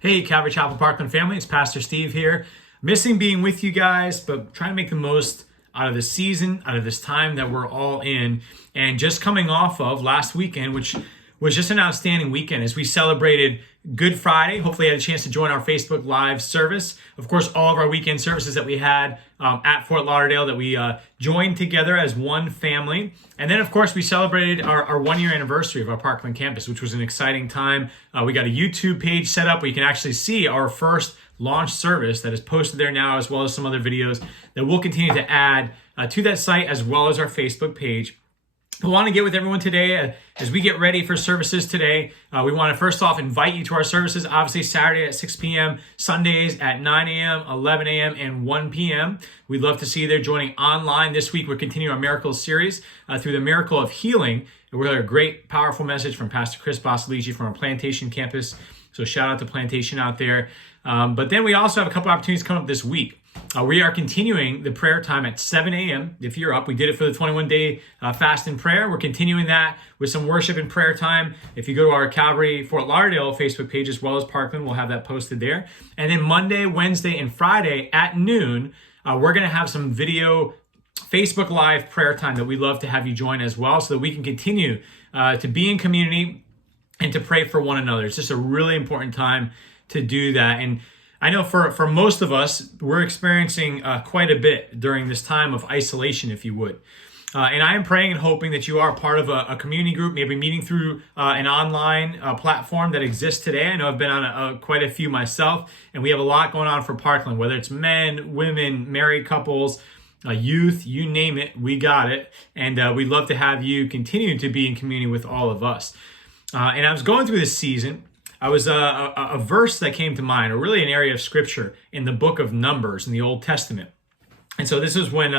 Hey, Calvary Chapel Parkland family, it's Pastor Steve here. Missing being with you guys, but trying to make the most out of this season, out of this time that we're all in. And just coming off of last weekend, which was just an outstanding weekend as we celebrated Good Friday. Hopefully you had a chance to join our Facebook Live service. Of course, all of our weekend services that we had at Fort Lauderdale that we joined together as one family. And then, of course, we celebrated our one-year anniversary of our Parkland campus, which was an exciting time. We got a YouTube page set up where you can actually see our first launch service that is posted there now, as well as some other videos that we'll continue to add to that site, as well as our Facebook page. I want to get with everyone today as we get ready for services today. We want to first off invite you to our services, obviously Saturday at 6 p.m., Sundays at 9 a.m., 11 a.m., and 1 p.m. We'd love to see you there joining online. This week, we're continuing our Miracles series through the miracle of healing. And we heard a great, powerful message from Pastor Chris Basilici from our Plantation campus. So shout out to Plantation out there. But then we also have a couple opportunities coming up this week. We are continuing the prayer time at 7 a.m. If you're up, we did it for the 21-day fast and prayer. We're continuing that with some worship and prayer time. If you go to our Calvary Fort Lauderdale Facebook page as well as Parkland, we'll have that posted there. And then Monday, Wednesday, and Friday at noon, we're going to have some video Facebook Live prayer time that we'd love to have you join as well so that we can continue to be in community and to pray for one another. It's just a really important time to do that. And I know for most of us, we're experiencing quite a bit during this time of isolation, if you would. And I am praying and hoping that you are part of a community group, maybe meeting through an online platform that exists today. I know I've been on quite a few myself, and we have a lot going on for Parkland, whether it's men, women, married couples, youth, you name it, we got it. And we'd love to have you continue to be in community with all of us. And I was going through this season. I was a verse that came to mind, or really an area of scripture in the book of Numbers in the Old Testament. And so this is when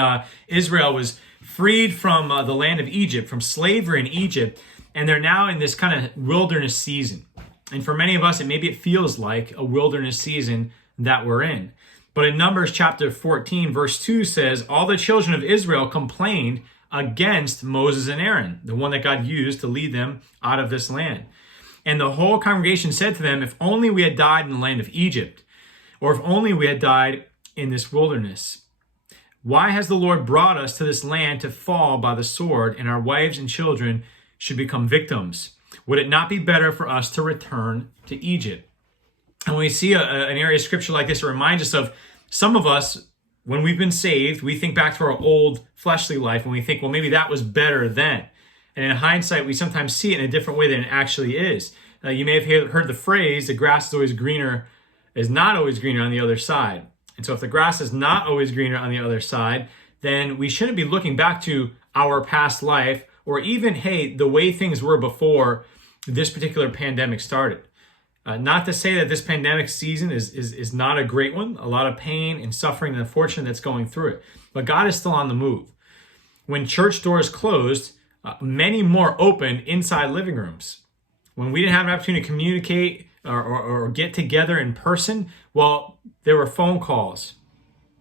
Israel was freed from the land of Egypt, from slavery in Egypt, and they're now in this kind of wilderness season. And for many of us, maybe it feels like a wilderness season that we're in. But in Numbers chapter 14, verse 2 says, all the children of Israel complained against Moses and Aaron, the one that God used to lead them out of this land. And the whole congregation said to them, if only we had died in the land of Egypt, or if only we had died in this wilderness. Why has the Lord brought us to this land to fall by the sword, and our wives and children should become victims? Would it not be better for us to return to Egypt? And when we see an area of scripture like this, it reminds us of some of us, when we've been saved, we think back to our old fleshly life, and we think, well, maybe that was better then. And in hindsight, we sometimes see it in a different way than it actually is. You may have heard the phrase, the grass is not always greener on the other side. And so if the grass is not always greener on the other side, then we shouldn't be looking back to our past life, or even, hey, the way things were before this particular pandemic started. Not to say that this pandemic season is not a great one, a lot of pain and suffering and unfortunate that's going through it. But God is still on the move. When church doors closed, many more opened inside living rooms. When we didn't have an opportunity to communicate or get together in person, well, there were phone calls,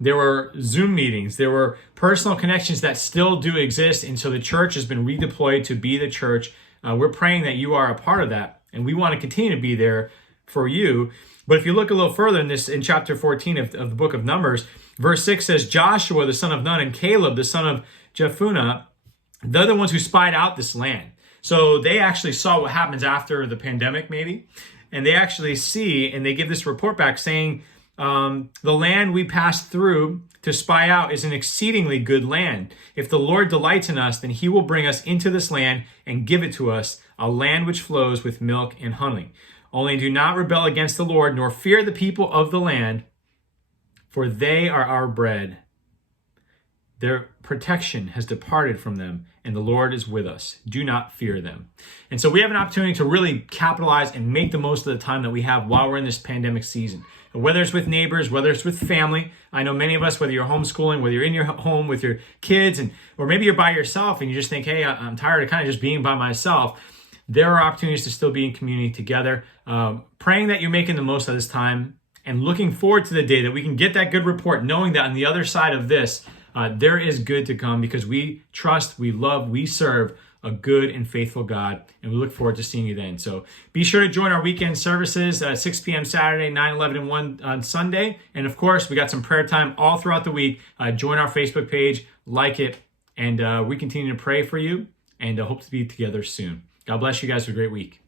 there were Zoom meetings, there were personal connections that still do exist. And so the church has been redeployed to be the church. We're praying that you are a part of that, and we want to continue to be there for you. But if you look a little further in chapter 14 of the book of Numbers, verse 6 says, Joshua, the son of Nun, and Caleb, the son of Jephunneh, they're the ones who spied out this land. So they actually saw what happens after the pandemic, maybe. And they actually see, and they give this report back saying, the land we passed through to spy out is an exceedingly good land. If the Lord delights in us, then he will bring us into this land and give it to us, a land which flows with milk and honey. Only do not rebel against the Lord, nor fear the people of the land, for they are our bread. Their protection has departed from them, and the Lord is with us. Do not fear them. And so we have an opportunity to really capitalize and make the most of the time that we have while we're in this pandemic season. And whether it's with neighbors, whether it's with family, I know many of us, whether you're homeschooling, whether you're in your home with your kids, or maybe you're by yourself and you just think, hey, I'm tired of kind of just being by myself. There are opportunities to still be in community together. Praying that you're making the most of this time and looking forward to the day that we can get that good report, knowing that on the other side of this, there is good to come, because we trust, we love, we serve a good and faithful God, and we look forward to seeing you then. So be sure to join our weekend services, 6 p.m. Saturday, 9, 11, and 1 on Sunday. And of course, we got some prayer time all throughout the week. Join our Facebook page, like it, and we continue to pray for you and hope to be together soon. God bless you guys. Have a great week.